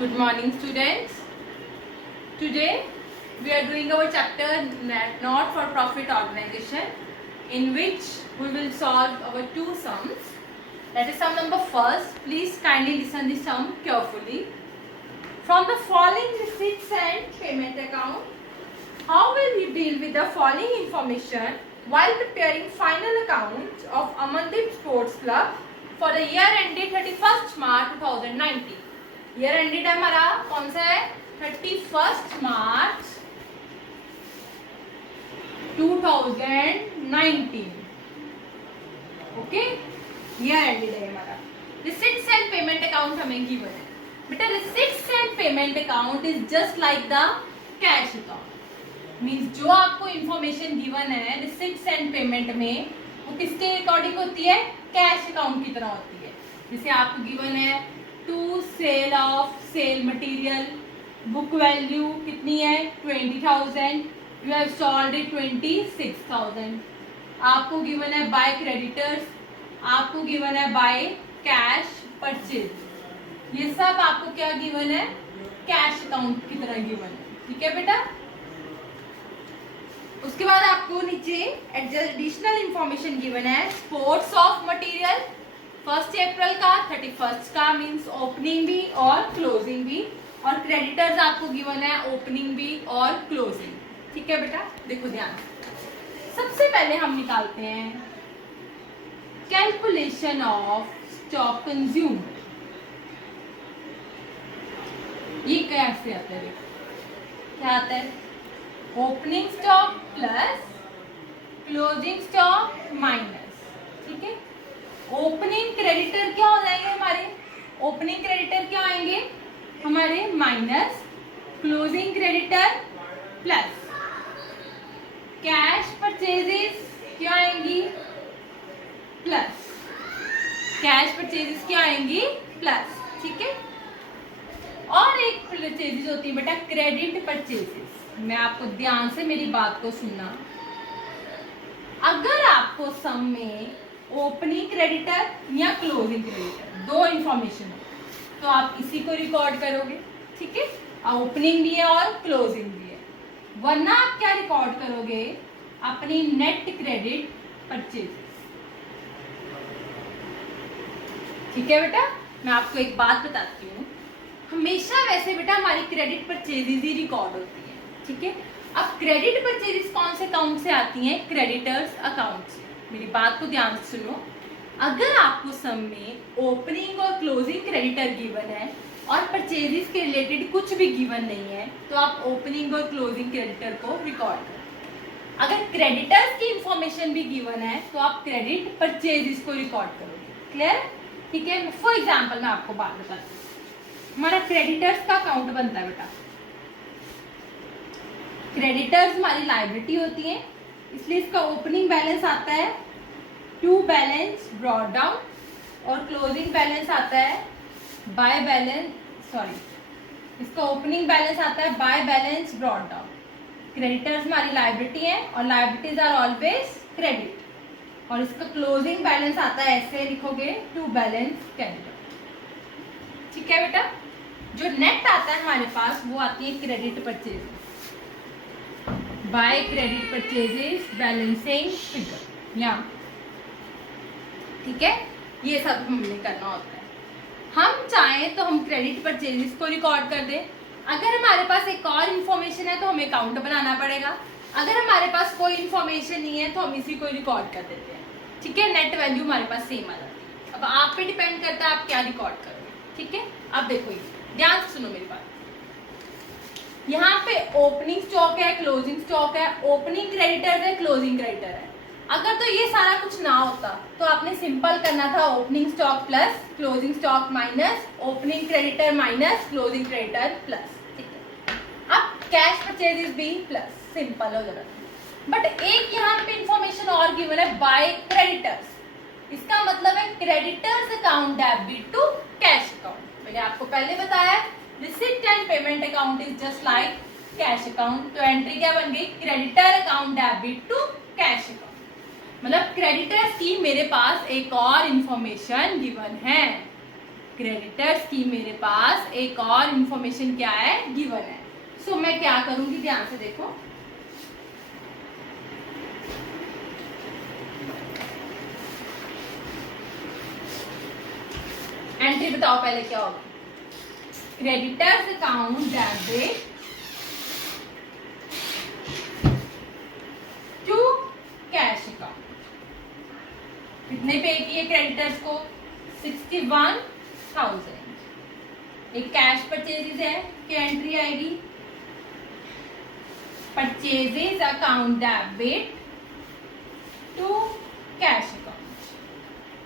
Good morning, students. Today we are doing our chapter Not for Profit Organization, in which we will solve our two sums. That is sum number first. Please kindly listen the sum carefully. From the following receipts and payment account, how will you deal with the following information while preparing final account of Amandeep Sports Club for the year ended 31st March 2019? Year ended है हमारा कौन सा है 31st मार्च 2019. Okay, year ended है हमारा. Receipts and payment account हमें given है. बेटा receipts and payment account is just like the cash account. Means जो आपको इंफॉर्मेशन गिवन है रिसिट्स एंड पेमेंट में वो किसके अकॉर्डिंग होती है, कैश अकाउंट की तरह होती है. जैसे आपको गिवन है to sale of sale material, book value कितनी है 20,000, यू हैव सोल्ड इट 26,000. आपको गिवन है बाय क्रेडिटर्स, आपको गिवन है बाय कैश परचेज. ये सब आपको क्या गिवन है, कैश अकाउंट की तरह गिवन है. ठीक है बेटा. उसके बाद आपको नीचे एडिशनल इंफॉर्मेशन गिवन है स्पोर्ट्स ऑफ मटेरियल 1 अप्रैल का 31 का, मींस ओपनिंग भी और क्लोजिंग भी, और क्रेडिटर्स आपको गिवन है ओपनिंग भी और क्लोजिंग. ठीक है बेटा. देखो ध्यान, सबसे पहले हम निकालते हैं कैलकुलेशन ऑफ स्टॉक कंज्यूम. ये कैसे आता है, देखो क्या आता है, opening stock plus closing stock minus. ठीक है. ओपनिंग क्रेडिटर क्या हो जाएंगे हमारे, ओपनिंग क्रेडिटर क्या आएंगे हमारे minus, closing creditor plus, cash purchases क्या आएंगी प्लस, कैश परचेजेस क्या आएंगी प्लस. ठीक है. और एक परचेजेस होती है बेटा क्रेडिट परचेजेस. मैं आपको ध्यान से मेरी बात को सुनना. अगर आपको सम में ओपनिंग क्रेडिटर या क्लोजिंग क्रेडिटर दो इंफॉर्मेशन है तो आप इसी को रिकॉर्ड करोगे. ठीक है. ओपनिंग भी है और क्लोजिंग भी है. वरना आप क्या रिकॉर्ड करोगे, अपनी नेट क्रेडिट परचेजेस. ठीक है बेटा. मैं आपको एक बात बताती हूँ, हमेशा वैसे बेटा हमारी क्रेडिट परचेजेस ही रिकॉर्ड होती है. ठीक है. अब क्रेडिट परचेजेस कौन से अकाउंट से आती हैं, क्रेडिटर्स अकाउंट से. मेरी बात को ध्यान से सुनो. अगर आपको सम में ओपनिंग और क्लोजिंग क्रेडिटर गिवन है और परचेजेस के रिलेटेड कुछ भी गिवन नहीं है तो आप ओपनिंग और क्लोजिंग क्रेडिटर को रिकॉर्ड करो. अगर क्रेडिटर्स की इंफॉर्मेशन भी गिवन है तो आप क्रेडिट परचेजेस को रिकॉर्ड करोगे. क्लियर. ठीक है. फॉर एग्जाम्पल मैं आपको बात बताती हूँ. हमारा क्रेडिटर्स का अकाउंट बनता है बेटा. क्रेडिटर्स हमारी लायबिलिटी होती है, इसलिए इसका ओपनिंग बैलेंस आता है टू बैलेंस ब्रॉट डाउन और क्लोजिंग बैलेंस आता है बाय बैलेंस, सॉरी इसका ओपनिंग बैलेंस आता है by balance brought down. Creditors हमारी लायबिलिटी है और लायबिलिटीज आर ऑलवेज क्रेडिट, और इसका क्लोजिंग बैलेंस आता है, ऐसे लिखोगे टू बैलेंस क्रेडिट. ठीक है बेटा. जो नेट आता है हमारे पास वो आती है credit purchase by credit purchases balancing figure. या ठीक है. ये सब हमने करना होता है. हम चाहें तो हम क्रेडिट परचेजेस को रिकॉर्ड कर दें. अगर हमारे पास एक और इन्फॉर्मेशन है तो हमें अकाउंट बनाना पड़ेगा. अगर हमारे पास कोई इन्फॉर्मेशन नहीं है तो हम इसी को रिकॉर्ड कर देते हैं. ठीक है. नेट वैल्यू हमारे पास सेम आ जाती है. अब आप पे डिपेंड करता है आप क्या रिकॉर्ड करोगे. ठीक है. अब देखो ध्यान से सुनो मेरी बात. यहाँ पे ओपनिंग स्टॉक है, क्लोजिंग स्टॉक है, ओपनिंग क्रेडिटर है, क्लोजिंग क्रेडिटर है. अगर तो ये सारा कुछ ना होता तो आपने सिंपल करना था opening stock plus closing stock minus opening creditor minus closing creditor plus. ठीक है. अब कैश परचेजेस भी प्लस, सिंपल हो जाएगा. बट एक यहाँ पे इंफॉर्मेशन और गिवन है बाय क्रेडिटर्स. इसका मतलब है creditors account debit to cash account. मैंने आपको पहले बताया receipt and payment account is just like cash account. तो एंट्री क्या बन गई, creditor account debit to cash account. मतलब क्रेडिटर्स की मेरे पास एक और इंफॉर्मेशन गिवन है. क्रेडिटर्स की मेरे पास एक और इंफॉर्मेशन क्या है, गिवन है। सो मैं क्या करूंगी, ध्यान से देखो। एंट्री बताओ पहले क्या होगा। Creditors account debit to cash account. कितने पे किए क्रेडिटर्स को, 61,000। एक कैश परचेजेस है कि एंट्री आएगी, purchases account debit to cash account,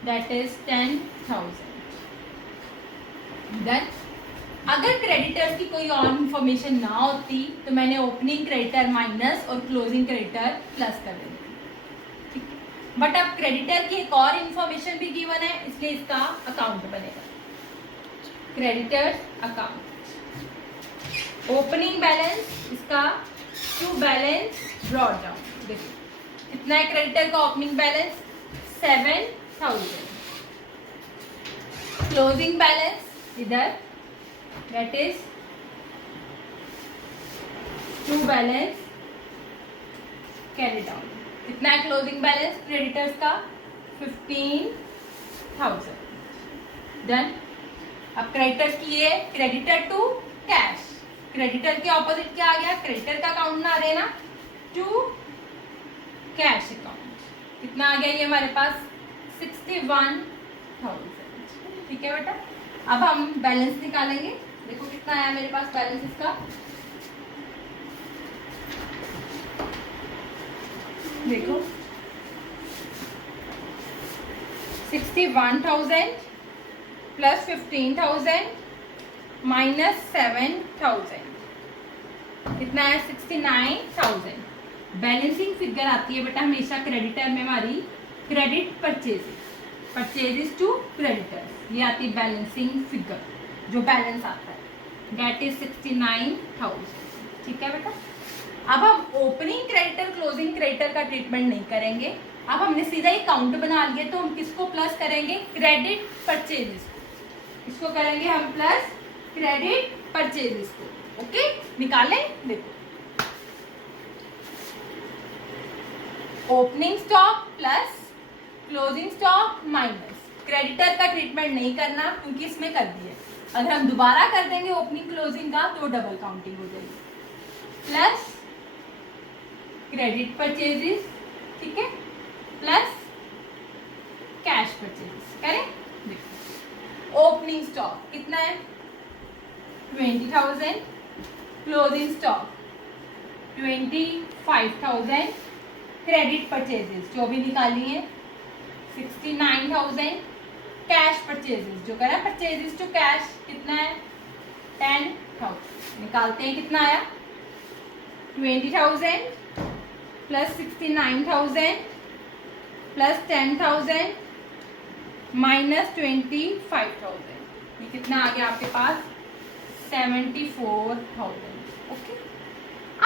that is 10,000। Then अगर क्रेडिटर्स की कोई और इंफॉर्मेशन ना होती तो मैंने ओपनिंग क्रेडिटर माइनस और क्लोजिंग क्रेडिटर प्लस कर देती, ठीक है। बट अब क्रेडिटर की एक और इंफॉर्मेशन भी गिवन है, इसलिए इसका अकाउंट बनेगा क्रेडिटर्स अकाउंट। ओपनिंग बैलेंस इसका टू बैलेंस ब्रॉट डाउन। देखिए कितना है क्रेडिटर का ओपनिंग बैलेंस, 7,000। क्लोजिंग बैलेंस इधर, that is to balance carry down. कितना है क्लोजिंग बैलेंस क्रेडिटर्स का, 15,000। डन। अब क्रेडिटर्स की ये क्रेडिटर टू कैश, क्रेडिटर के ऑपोजिट क्या आ गया, क्रेडिटर का अकाउंट ना देना टू कैश अकाउंट। कितना आ गया ये हमारे पास, 61,000। ठीक है बेटा। अब हम बैलेंस निकालेंगे। देखो कितना आया मेरे पास बैलेंस इसका, देखो 61,000 प्लस 15,000 माइनस 7,000, कितना है 69,000। बैलेंसिंग फिगर आती है बेटा हमेशा क्रेडिटर में हमारी, क्रेडिट परचेजेस टू क्रेडिटर्स, ये आती है बैलेंसिंग फिगर, जो बैलेंस आता है दैट इज 69,000। ठीक है बेटा। अब हम ओपनिंग क्रेडिटर क्लोजिंग क्रेडिटर का ट्रीटमेंट नहीं करेंगे, अब हमने सीधा ही काउंट बना लिया, तो हम किसको प्लस करेंगे, क्रेडिट परचेजेस, इसको करेंगे हम प्लस क्रेडिट परचेजेस को। ओके निकालें। देखो opening stock plus closing stock minus, creditor का ट्रीटमेंट नहीं करना क्योंकि इसमें कर दिया, अगर हम दोबारा कर देंगे ओपनिंग क्लोजिंग का तो डबल काउंटिंग हो जाएगी, प्लस क्रेडिट परचेजेस, ठीक है, प्लस कैश परचेजेस करें। देखो ओपनिंग स्टॉक कितना है 20,000, क्लोजिंग स्टॉक 25,000, क्रेडिट परचेजेस जो भी निकाली है 69,000, कैश परचेजेस जो करा परचेजेस टू कैश कितना है 10,000। निकालते हैं कितना आया 20,000 प्लस 69,000 प्लस 10,000 माइनस 25,000, ये कितना आ गया आपके पास 74,000। ओके।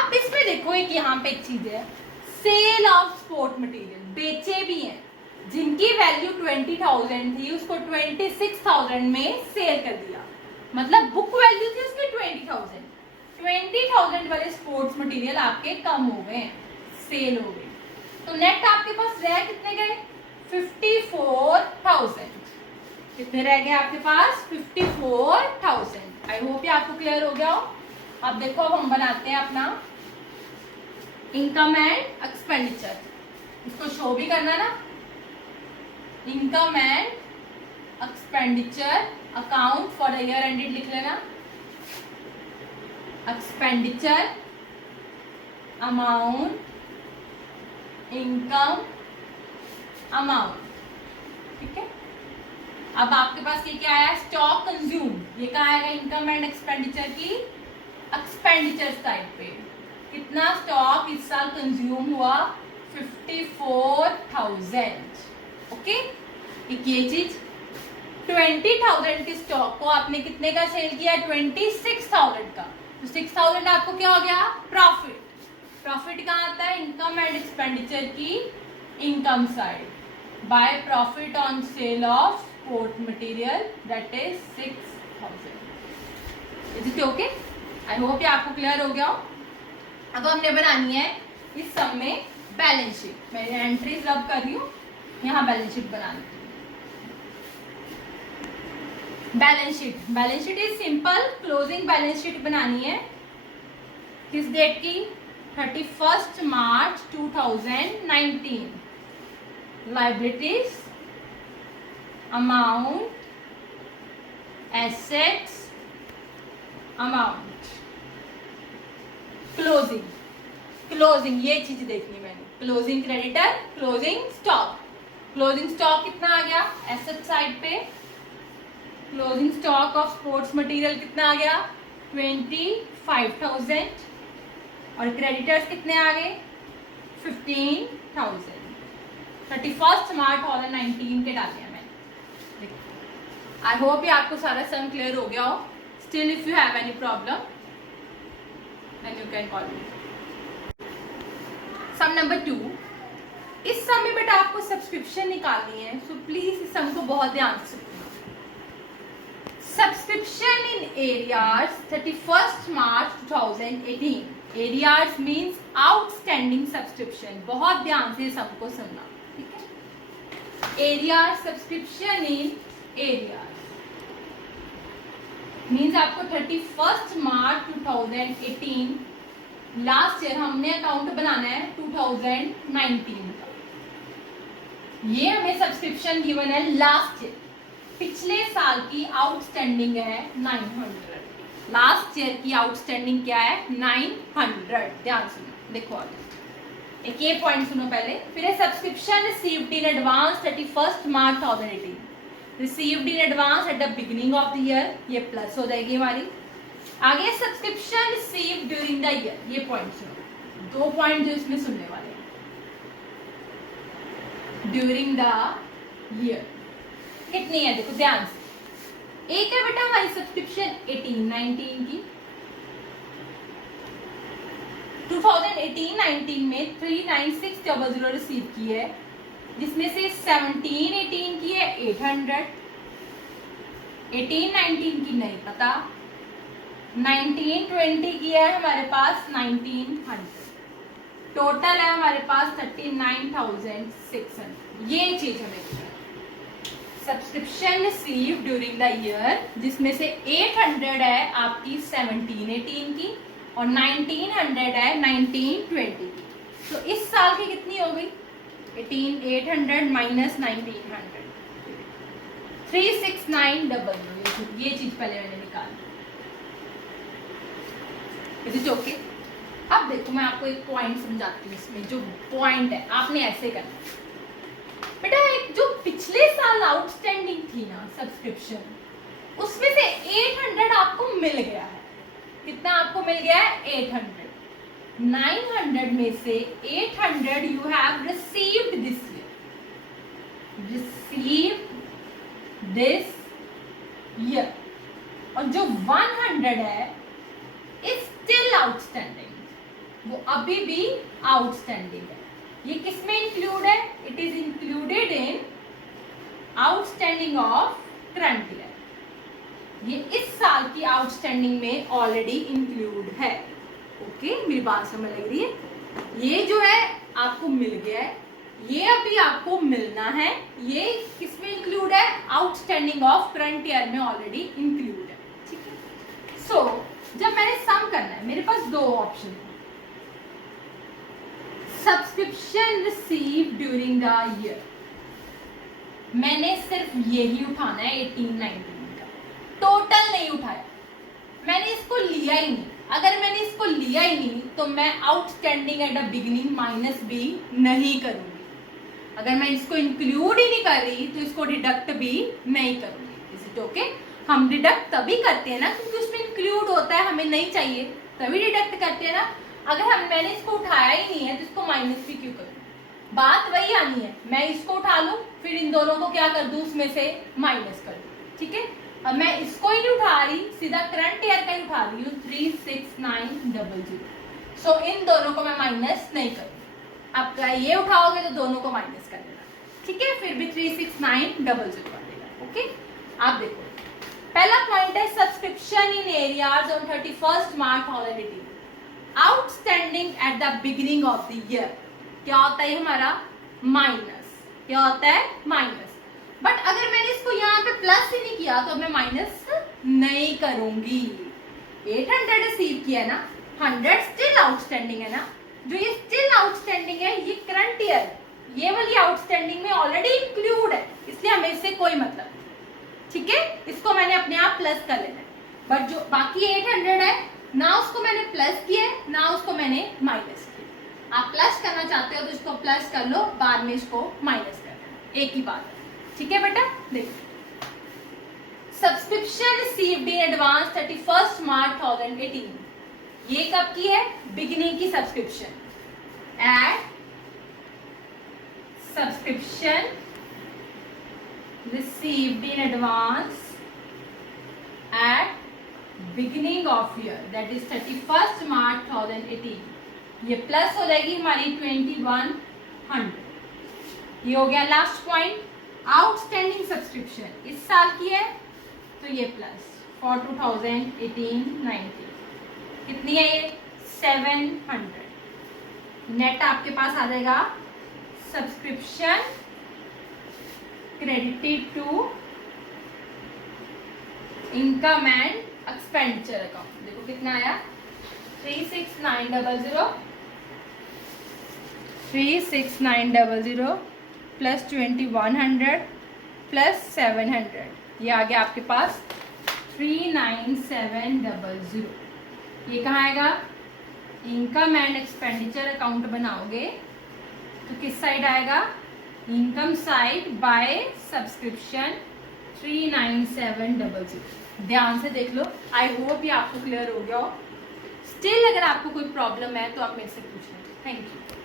अब इसमें देखो एक यहाँ पे एक चीज है, सेल ऑफ स्पोर्ट मटेरियल, बेचे भी हैं जिनकी वैल्यू 20,000 थी उसको 26,000 में सेल कर दिया, मतलब बुक वैल्यू थी उसकी 20,000 वाले स्पोर्ट्स मटेरियल आपके कम हो गए, सेल हो गए, तो नेट आपके पास रह कितने गए 54,000। कितने रह गए आपके पास 54,000। आई होप ये आपको क्लियर हो गया हो। अब देखो अब हम बनाते हैं अपना इनकम एंड एक्सपेंडिचर, इसको शो भी करना ना, income and expenditure account for the year ended लिख लेना, एक्सपेंडिचर अमाउंट, इनकम अमाउंट, ठीक है। अब आपके पास ये क्या आया स्टॉक कंज्यूम, ये कहाँ आएगा इनकम एंड एक्सपेंडिचर की एक्सपेंडिचर साइड पे, कितना स्टॉक इस साल कंज्यूम हुआ 54,000। ओके। एक ये चीज 20,000 के स्टॉक को आपने कितने का सेल किया 26,000 का, तो 6,000 आपको क्या हो गया प्रॉफिट। प्रॉफिट कहाँ आता है इनकम एंड एक्सपेंडिचर की income side, by profit on sale of sport material that is 6,000. Is it okay? I hope ये आपको क्लियर हो गया हो. अब हमने बनानी है इस सम में बैलेंस शीट. मैं एंट्रीज रब कर रही हूँ, यहाँ बैलेंस शीट बनानी. Balance sheet is simple. Closing balance sheet बनानी है किस डेट की? 31 मार्च 2019. Liabilities, amount, assets, amount. Closing ये चीज देखनी मैंने. Closing creditor, closing stock. Closing stock कितना आ गया एसेट साइड पे? Closing stock of sports material कितना आ गया? 25,000. और क्रेडिटर्स कितने आ गए? 15,000. 31 मार्च 2019 के डाल दिया मैंने. आई होप ये आपको सारा सम क्लियर हो गया हो. Still if you have any problem then you can call me. Sum number 2. इस सम में बेटा आपको सब्सक्रिप्शन निकालनी है, सो प्लीज इस सम को बहुत ध्यान से सुनना. Subscription in areas 31 March 2018. Areas means outstanding subscription. बहुत ध्यान से सम को सुनना, ठीक है? Areas, subscription in areas means आपको 31 मार्च 2018 लास्ट ईयर हमने अकाउंट बनाना है 2019 का. ये हमें सब्सक्रिप्शन गिवन है लास्ट ईयर. पिछले साल की आउटस्टैंडिंग है 900. लास्ट ईयर की आउटस्टैंडिंग क्या है? 900. ध्यान सुनो, देखो आगे एक ये पॉइंट सुनो पहले. फिर है subscription received in advance 31 March 2018. Received in advance at the beginning of the year, ये प्लस हो जाएगी हमारी. आगे subscription received during the year. ये पॉइंट सुनो, दो पॉइंट जो इसमें सुनने वाले हैं. ड्यूरिंग द ईयर कितनी है देखो ध्यान से. एक है बेटा हमारी सब्सक्रिप्शन 18-19 की. 2018-19 में 39600 रिसीव की है, जिसमें से 17-18 की है 800. 18-19 की नहीं पता. 19-20 की है हमारे पास 1900. टोटल है हमारे पास 39,600. ये चीज हमें subscription receive during the year, जिसमें से 800 है आपकी 17-18 की और 1900 है 19-20 की. तो इस साल की कितनी हो गई? 800 माइनस 1900, 36900. ये चीज पहले मैंने निकाली. Is it okay? अब देखो मैं आपको एक पॉइंट समझाती हूँ. इसमें जो पॉइंट है आपने ऐसे करना है बेटा. एक जो पिछले साल आउटस्टैंडिंग थी ना सब्सक्रिप्शन, उसमें से 800 आपको मिल गया है. कितना आपको मिल गया है? 800. 900 में से 800 you have received this year. Received this year. और जो 100 है इज स्टिल आउटस्टैंडिंग. वो अभी भी आउटस्टैंडिंग है. ये किसमें इंक्लूड है? It is included in outstanding of current year. ये इस साल की आउटस्टैंडिंग में ऑलरेडी इंक्लूड है. ओके, मेरी बात समझ लग रही है? ये जो है आपको मिल गया है, ये अभी आपको मिलना है. ये किसमें इंक्लूड है? आउटस्टैंडिंग ऑफ करंट ईयर में ऑलरेडी इंक्लूड है. ठीक है. सो जब मैंने सम करना है, मेरे पास दो ऑप्शन है. Subscription receive during the year, मैंने सिर्फ यही उठाना है 18-19 का. टोटल नहीं उठाया, मैंने इसको लिया ही नहीं. अगर मैंने इसको लिया ही नहीं तो मैं outstanding at the beginning minus भी नहीं करूंगी. अगर मैं इसको इंक्लूड ही नहीं कर रही तो इसको डिडक्ट भी नहीं करूंगी. Is it okay? हम डिडक्ट तभी करते हैं ना क्योंकि उसमें इंक्लूड होता है, हमें नहीं चाहिए तभी डिडक्ट करते हैं ना. अगर मैंने इसको उठाया ही नहीं है तो इसको माइनस भी क्यों करूं? बात वही आनी है. मैं इसको उठा लूं फिर इन दोनों को क्या कर दूं, उसमें से माइनस कर दूं. ठीक है. अब मैं इसको ही नहीं उठा रही, सीधा करंट ईयर का ही उठा रही हूँ 36900. सो इन दोनों को मैं माइनस नहीं करूँ. अब ये उठाओगे तो दोनों को माइनस कर देना. ठीक है, फिर भी 36900 कर देगा। ओके, आप देखो पहला पॉइंट है subscription in areas on 31 March 2018 outstanding at the beginning of the year. क्या होता है हमारा माइनस, क्या होता है माइनस। बट अगर मैंने इसको यहाँ पे प्लस ही नहीं किया तो मैं माइनस नहीं करूंगी। 800 रिसीव किया ना, 100 स्टिल आउटस्टैंडिंग है ना, जो ये स्टिल आउटस्टैंडिंग है ये करंट ईयर, ये वाली आउटस्टैंडिंग में ऑलरेडी इंक्लूड है, इसलिए हमें इससे कोई मतलब नहीं। ठीक है, इसको मैंने अपने आप प्लस कर लेना है। बट जो बाकी 800 है ना, उसको मैंने प्लस किया है ना उसको मैंने माइनस किया। आप प्लस करना चाहते हो तो इसको प्लस कर लो, बाद में इसको माइनस कर देना, एक ही बात है। ठीक है बेटा, देखो subscription received in advance 31 March 2018, ये कब की है, बिगिनिंग की subscription. At subscription received in advance at beginning of year, that is 31st March 2018, ये प्लस हो जाएगी हमारी 2100। ये हो गया लास्ट पॉइंट। आउटस्टैंडिंग सब्सक्रिप्शन इस साल की है तो ये प्लस फॉर 2018-19 कितनी है ये 700। नेट आपके पास आ जाएगा subscription credited to income and expenditure account। देखो कितना आया 36900 प्लस 2100 प्लस 700, ये आ गया आपके पास 39700। ये कहाँ आएगा, इनकम एंड एक्सपेंडिचर अकाउंट बनाओगे तो किस साइड आएगा, इनकम साइड बाय सब्सक्रिप्शन 39700। ध्यान से देख लो, आई होप ये आपको क्लियर हो गया हो। स्टिल अगर आपको कोई प्रॉब्लम है तो आप मेरे से पूछना। Thank you.